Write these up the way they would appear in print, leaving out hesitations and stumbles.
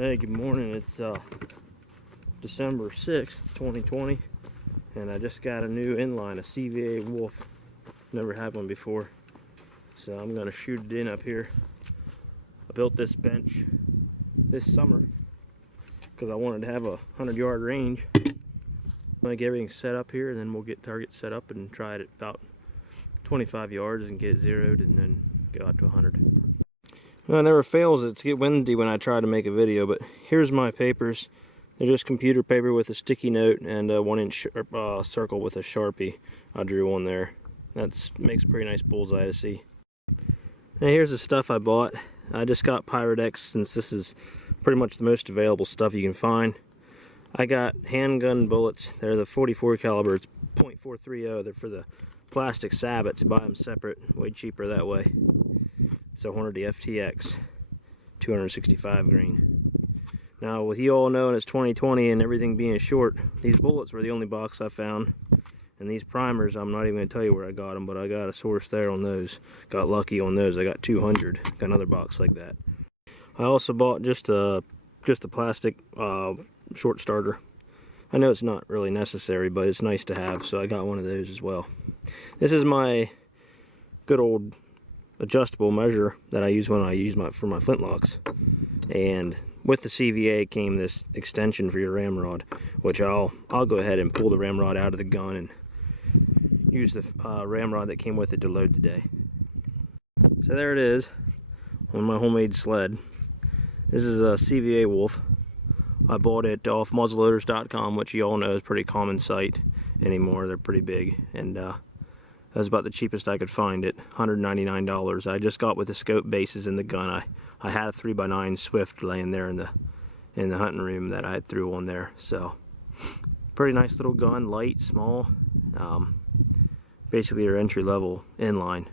Hey, good morning. It's December 6th, 2020, and I just got a new inline, a CVA Wolf. Never had one before, so I'm going to shoot it in up here. I built this bench this summer because I wanted to have a 100-yard range. I'm going to get everything set up here, and then we'll get targets set up and try it at about 25 yards and get it zeroed, and then go out to 100. Well, it never fails. It's get windy when I try to make a video, but here's my papers. They're just computer paper with a sticky note and a 1-inch circle with a Sharpie. I drew on there. That makes a pretty nice bullseye to see. Now here's the stuff I bought. I just got Pyrodex since this is pretty much the most available stuff you can find. I got handgun bullets. They're the 44 caliber. It's .430. They're for the plastic Sabots. Buy them separate. Way cheaper that way. It's a Hornady FTX 265 grain. Now, with you all knowing it's 2020 and everything being short, these bullets were the only box I found. And these primers, I'm not even going to tell you where I got them, but I got a source there on those. Got lucky on those. I got 200. Got another box like that. I also bought just a plastic short starter. I know it's not really necessary, but it's nice to have, so I got one of those as well. This is my good old adjustable measure that I use when I use for my flintlocks, and with the CVA came this extension for your ramrod, which I'll go ahead and pull the ramrod out of the gun and use the ramrod that came with it to load today. So there it is on my homemade sled. This is a CVA Wolf. I bought it off muzzleloaders.com, which you all know is a pretty common site anymore. They're pretty big, and that was about the cheapest I could find it, $199. I just got with the scope bases in the gun. I had a 3x9 Swift laying there in the hunting room that I had threw on there. So pretty nice little gun, light, small, basically your entry level inline.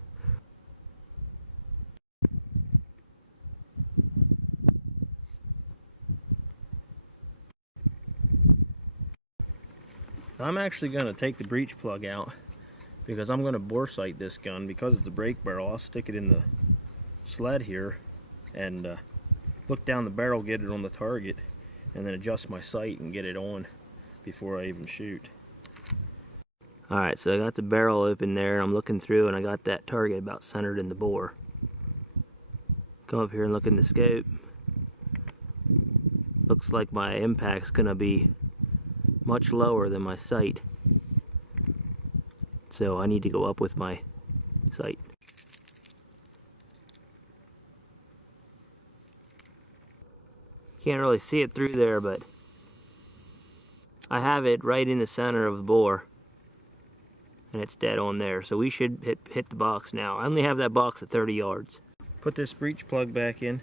I'm actually going to take the breech plug out, because I'm going to boresight this gun. Because it's a brake barrel, I'll stick it in the sled here and look down the barrel, get it on the target, and then adjust my sight and get it on before I even shoot. Alright, so I got the barrel open there, I'm looking through, and I got that target about centered in the bore. Come up here and look in the scope. Looks like my impact's going to be much lower than my sight. So I need to go up with my sight. Can't really see it through there, but I have it right in the center of the bore, and it's dead on there. So we should hit the box now. I only have that box at 30 yards. Put this breech plug back in.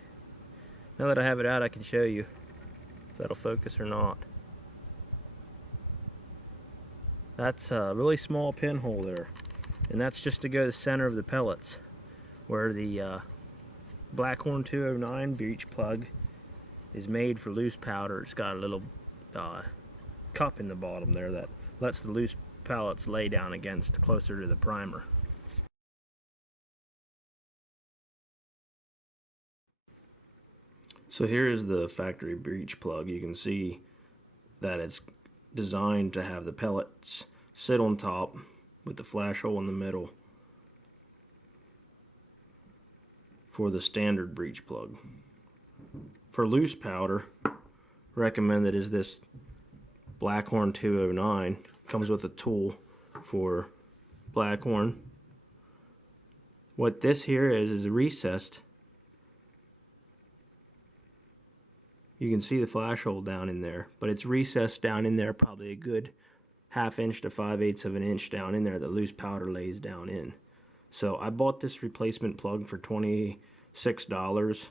Now that I have it out, I can show you if that'll focus or not. That's a really small pinhole there, and that's just to go to the center of the pellets, where the Blackhorn 209 breech plug is made for loose powder. It's got a little cup in the bottom there that lets the loose pellets lay down against closer to the primer. So here is the factory breech plug. You can see that it's designed to have the pellets sit on top with the flash hole in the middle for the standard breech plug. For loose powder, recommended is this Blackhorn 209. Comes with a tool for Blackhorn. What this here is recessed. You can see the flash hole down in there, but it's recessed down in there probably a good 1/2 inch to 5/8 of an inch down in there that loose powder lays down in. So I bought this replacement plug for $26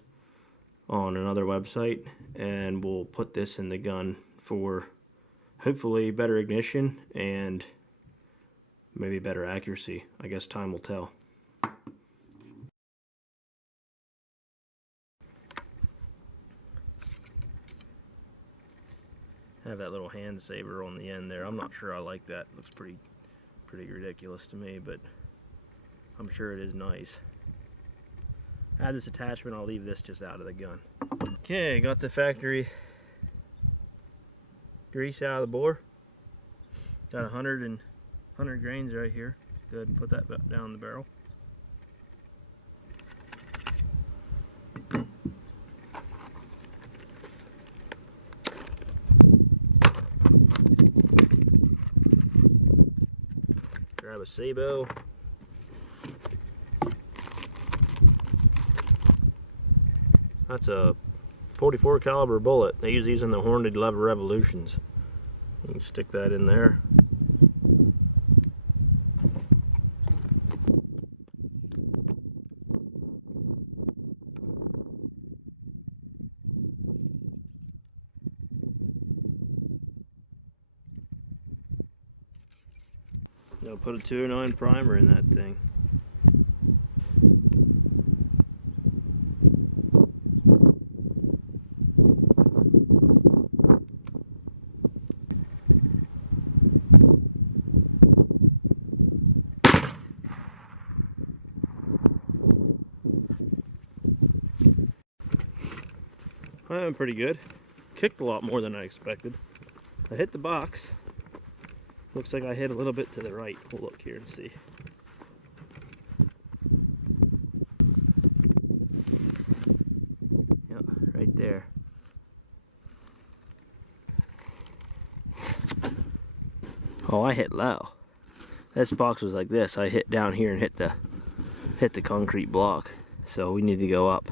on another website, and we'll put this in the gun for hopefully better ignition and maybe better accuracy. I guess time will tell. Have that little hand saver on the end there. I'm not sure I like that. Looks pretty ridiculous to me, but I'm sure it is nice. Add this attachment. I'll leave this just out of the gun. Okay, got the factory grease out of the bore. Got 100 grains right here. Go ahead and put that down the barrel. Grab a Sabo. That's a 44 caliber bullet. They use these in the Hornady Revolutions. You can stick that in there. Now put a 209 primer in that thing. I am pretty good. Kicked a lot more than I expected. I hit the box. Looks like I hit a little bit to the right. We'll look here and see. Yep, right there. Oh, I hit low. This box was like this. I hit down here and hit the concrete block. So we need to go up.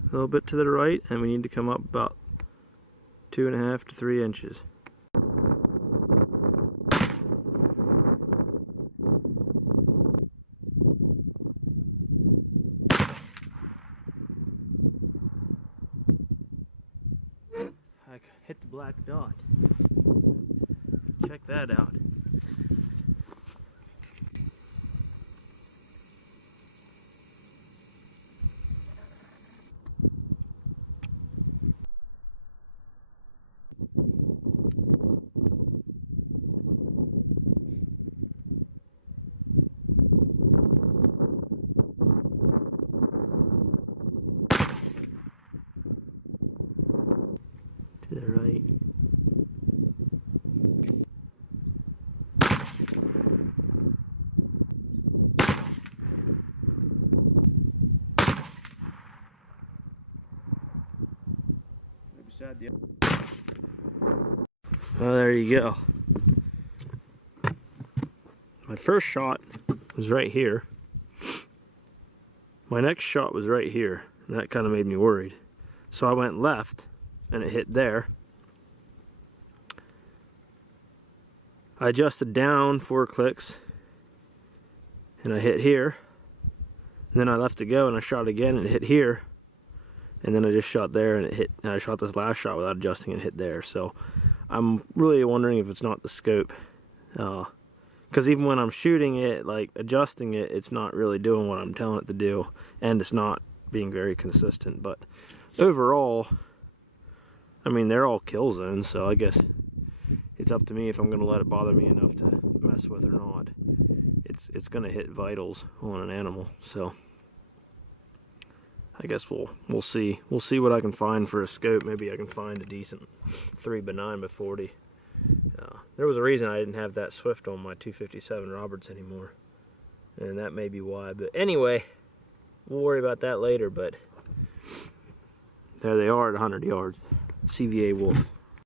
A little bit to the right, and we need to come up about 2.5 to 3 inches. I hit the black dot. Check that out. Well, there you go. My first shot was right here. My next shot was right here, and that kind of made me worried. So I went left, and it hit there. I adjusted down 4 clicks, and I hit here. And then I left it go, and I shot again, and it hit here. And then I just shot there, and it hit. And I shot this last shot without adjusting, and hit there. So I'm really wondering if it's not the scope, because even when I'm shooting it, like adjusting it, it's not really doing what I'm telling it to do, and it's not being very consistent. But overall, I mean, they're all kill zones, so I guess it's up to me if I'm going to let it bother me enough to mess with or not. It's going to hit vitals on an animal, so I guess we'll see. We'll see what I can find for a scope. Maybe I can find a decent 3x9x40. There was a reason I didn't have that Swift on my 257 Roberts anymore, and that may be why. But anyway, we'll worry about that later. But there they are at 100 yards. CVA Wolf.